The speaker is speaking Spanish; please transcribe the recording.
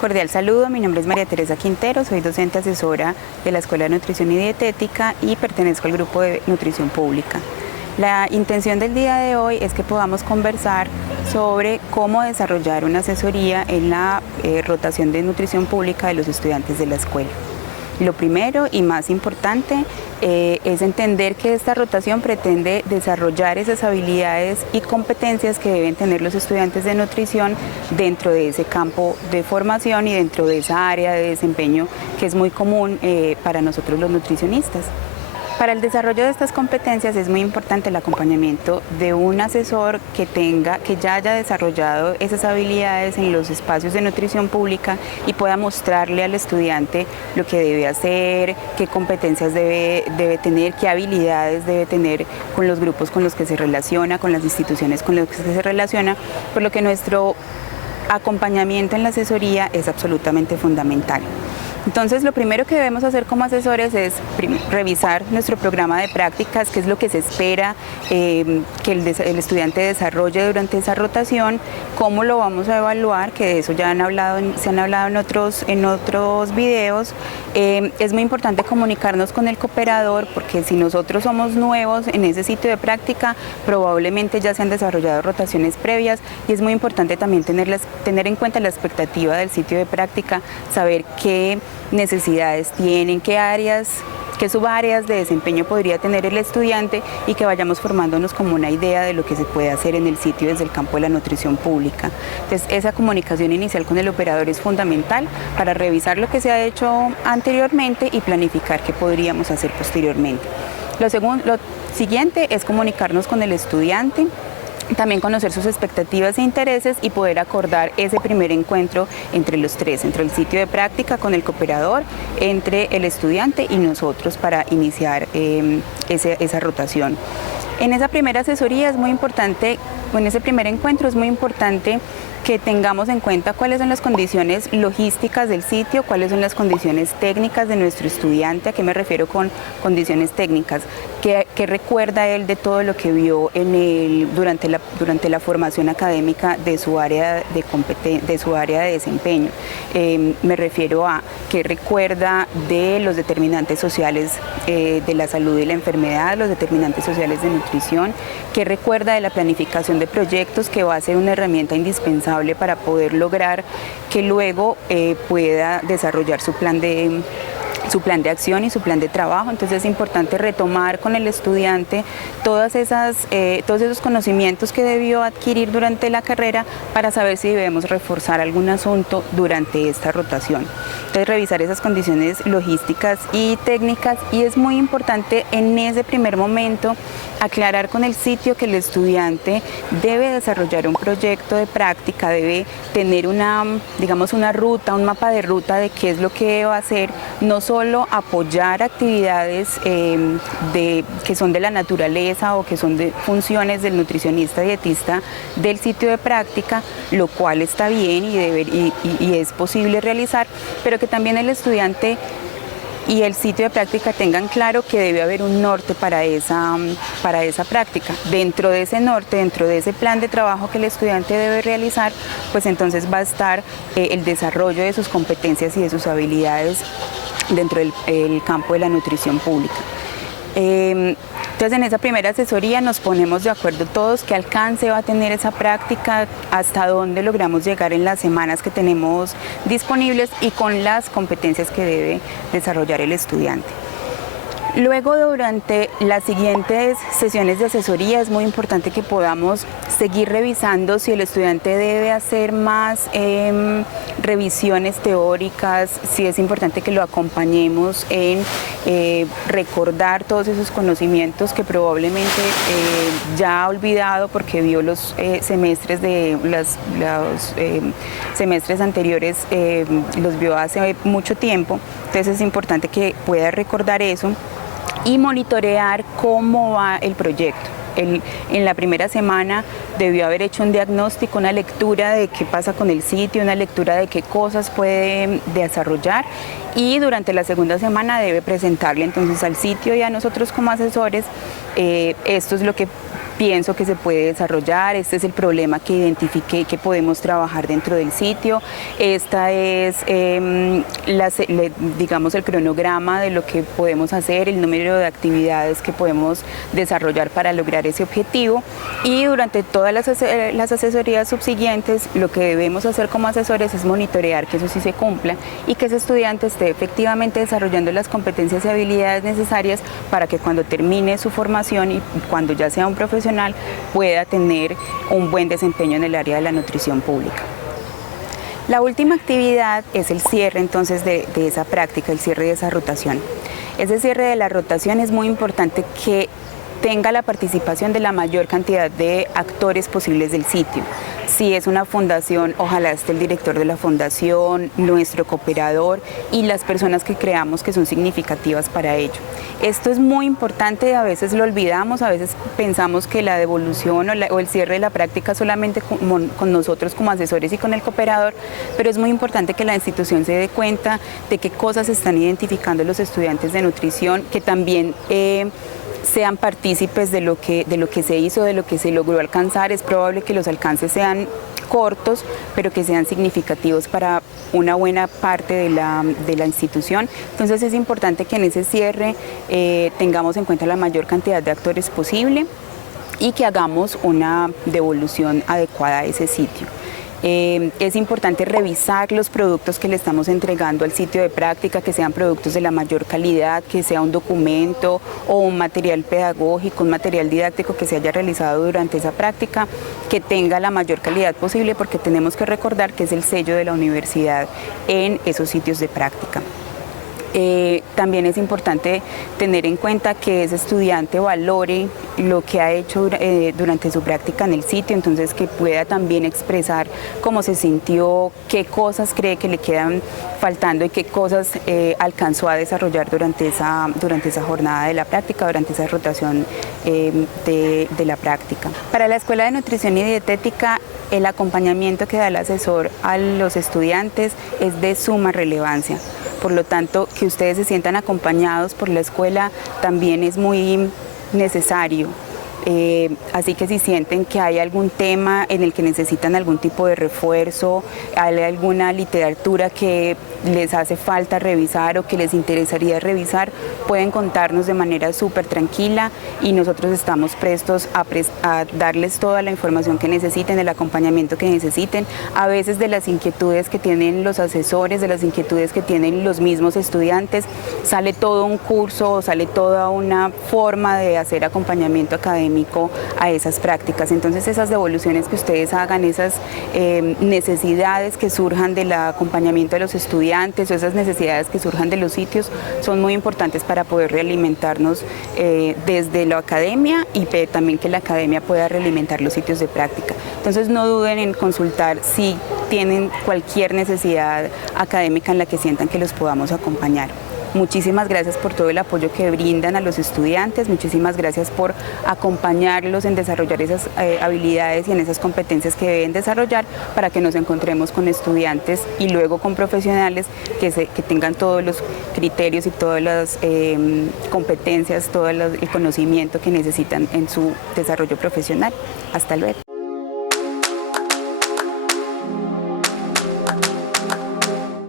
Cordial saludo, mi nombre es María Teresa Quintero, soy docente asesora de la Escuela de Nutrición y Dietética y pertenezco al grupo de Nutrición Pública. La intención del día de hoy es que podamos conversar sobre cómo desarrollar una asesoría en la rotación de nutrición pública de los estudiantes de la escuela. Lo primero y más importante es entender que esta rotación pretende desarrollar esas habilidades y competencias que deben tener los estudiantes de nutrición dentro de ese campo de formación y dentro de esa área de desempeño que es muy común para nosotros los nutricionistas. Para el desarrollo de estas competencias es muy importante el acompañamiento de un asesor que ya haya desarrollado esas habilidades en los espacios de nutrición pública y pueda mostrarle al estudiante lo que debe hacer, qué competencias debe tener, qué habilidades debe tener con los grupos con los que se relaciona, con las instituciones con las que se relaciona, por lo que nuestro acompañamiento en la asesoría es absolutamente fundamental. Entonces, lo primero que debemos hacer como asesores es revisar nuestro programa de prácticas, qué es lo que se espera que el estudiante desarrolle durante esa rotación, cómo lo vamos a evaluar, que de eso ya se han hablado en otros videos. Es muy importante comunicarnos con el cooperador, porque si nosotros somos nuevos en ese sitio de práctica, probablemente ya se han desarrollado rotaciones previas y es muy importante también tener en cuenta la expectativa del sitio de práctica, saber qué necesidades tienen, qué subáreas de desempeño podría tener el estudiante y que vayamos formándonos como una idea de lo que se puede hacer en el sitio desde el campo de la nutrición pública. Entonces, esa comunicación inicial con el operador es fundamental para revisar lo que se ha hecho anteriormente y planificar qué podríamos hacer posteriormente. Lo siguiente es comunicarnos con el estudiante, también conocer sus expectativas e intereses y poder acordar ese primer encuentro entre los tres, entre el sitio de práctica con el cooperador, entre el estudiante y nosotros para iniciar esa rotación. En esa primera asesoría es muy importante, en ese primer encuentro es muy importante que tengamos en cuenta cuáles son las condiciones logísticas del sitio, cuáles son las condiciones técnicas de nuestro estudiante. ¿A qué me refiero con condiciones técnicas? ¿Qué recuerda él de todo lo que vio durante la formación académica de su área de desempeño? Me refiero a qué recuerda de los determinantes sociales de la salud y la enfermedad, los determinantes sociales de nutrición, qué recuerda de la planificación de proyectos, que va a ser una herramienta indispensable para poder lograr que luego pueda desarrollar su plan de acción y su plan de trabajo. Entonces es importante retomar con el estudiante todos esos conocimientos que debió adquirir durante la carrera para saber si debemos reforzar algún asunto durante esta rotación. Entonces, revisar esas condiciones logísticas y técnicas, y es muy importante en ese primer momento aclarar con el sitio que el estudiante debe desarrollar un proyecto de práctica, debe tener una ruta, un mapa de ruta de qué es lo que va a hacer, no solo apoyar actividades que son de la naturaleza o que son de funciones del nutricionista dietista del sitio de práctica, lo cual está bien y es posible realizar, pero que también el estudiante y el sitio de práctica tengan claro que debe haber un norte para esa práctica. Dentro de ese norte, dentro de ese plan de trabajo que el estudiante debe realizar, pues entonces va a estar el desarrollo de sus competencias y de sus habilidades dentro del campo de la nutrición pública. Entonces, en esa primera asesoría nos ponemos de acuerdo todos qué alcance va a tener esa práctica, hasta dónde logramos llegar en las semanas que tenemos disponibles y con las competencias que debe desarrollar el estudiante. Luego, durante las siguientes sesiones de asesoría, es muy importante que podamos seguir revisando si el estudiante debe hacer más revisiones teóricas, si es importante que lo acompañemos en recordar todos esos conocimientos que probablemente ya ha olvidado porque vio los semestres semestres anteriores, los vio hace mucho tiempo. Entonces es importante que pueda recordar eso y monitorear cómo va el proyecto. En la primera semana debió haber hecho un diagnóstico, una lectura de qué pasa con el sitio, una lectura de qué cosas puede desarrollar, y durante la segunda semana debe presentarle entonces al sitio y a nosotros como asesores esto es lo que pienso que se puede desarrollar, este es el problema que identifiqué que podemos trabajar dentro del sitio, esta es digamos el cronograma de lo que podemos hacer, el número de actividades que podemos desarrollar para lograr ese objetivo, y durante todas las asesorías subsiguientes lo que debemos hacer como asesores es monitorear que eso sí se cumpla y que ese estudiante esté efectivamente desarrollando las competencias y habilidades necesarias para que cuando termine su formación y cuando ya sea un profesional pueda tener un buen desempeño en el área de la nutrición pública. La última actividad es el cierre entonces de esa práctica, el cierre de esa rotación. Ese cierre de la rotación es muy importante que tenga la participación de la mayor cantidad de actores posibles del sitio. Si es una fundación, ojalá esté el director de la fundación, nuestro cooperador y las personas que creamos que son significativas para ello. Esto es muy importante, a veces lo olvidamos, a veces pensamos que la devolución o el cierre de la práctica solamente con nosotros como asesores y con el cooperador, pero es muy importante que la institución se dé cuenta de qué cosas están identificando los estudiantes de nutrición, que también sean partícipes de lo que se hizo, de lo que se logró alcanzar. Es probable que los alcances sean cortos, pero que sean significativos para una buena parte de la institución. Entonces es importante que en ese cierre tengamos en cuenta la mayor cantidad de actores posible y que hagamos una devolución adecuada a ese sitio. Es importante revisar los productos que le estamos entregando al sitio de práctica, que sean productos de la mayor calidad, que sea un documento o un material pedagógico, un material didáctico que se haya realizado durante esa práctica, que tenga la mayor calidad posible, porque tenemos que recordar que es el sello de la universidad en esos sitios de práctica. También es importante tener en cuenta que ese estudiante valore lo que ha hecho durante su práctica en el sitio, entonces que pueda también expresar cómo se sintió, qué cosas cree que le quedan faltando y qué cosas alcanzó a desarrollar durante esa jornada de la práctica, durante esa rotación de la práctica. Para la Escuela de Nutrición y Dietética, el acompañamiento que da el asesor a los estudiantes es de suma relevancia. Por lo tanto, que ustedes se sientan acompañados por la escuela también es muy necesario. Así que si sienten que hay algún tema en el que necesitan algún tipo de refuerzo, hay alguna literatura que les hace falta revisar o que les interesaría revisar, pueden contarnos de manera súper tranquila y nosotros estamos prestos a darles toda la información que necesiten, el acompañamiento que necesiten, a veces de las inquietudes que tienen los asesores, de las inquietudes que tienen los mismos estudiantes, sale todo un curso o sale toda una forma de hacer acompañamiento académico a esas prácticas. Entonces esas devoluciones que ustedes hagan, esas necesidades que surjan del acompañamiento de los estudiantes o esas necesidades que surjan de los sitios son muy importantes para poder realimentarnos desde la academia y también que la academia pueda realimentar los sitios de práctica. Entonces no duden en consultar si tienen cualquier necesidad académica en la que sientan que los podamos acompañar. Muchísimas gracias por todo el apoyo que brindan a los estudiantes, muchísimas gracias por acompañarlos en desarrollar esas habilidades y en esas competencias que deben desarrollar para que nos encontremos con estudiantes y luego con profesionales que tengan todos los criterios y todas las competencias, todo el conocimiento que necesitan en su desarrollo profesional. Hasta luego.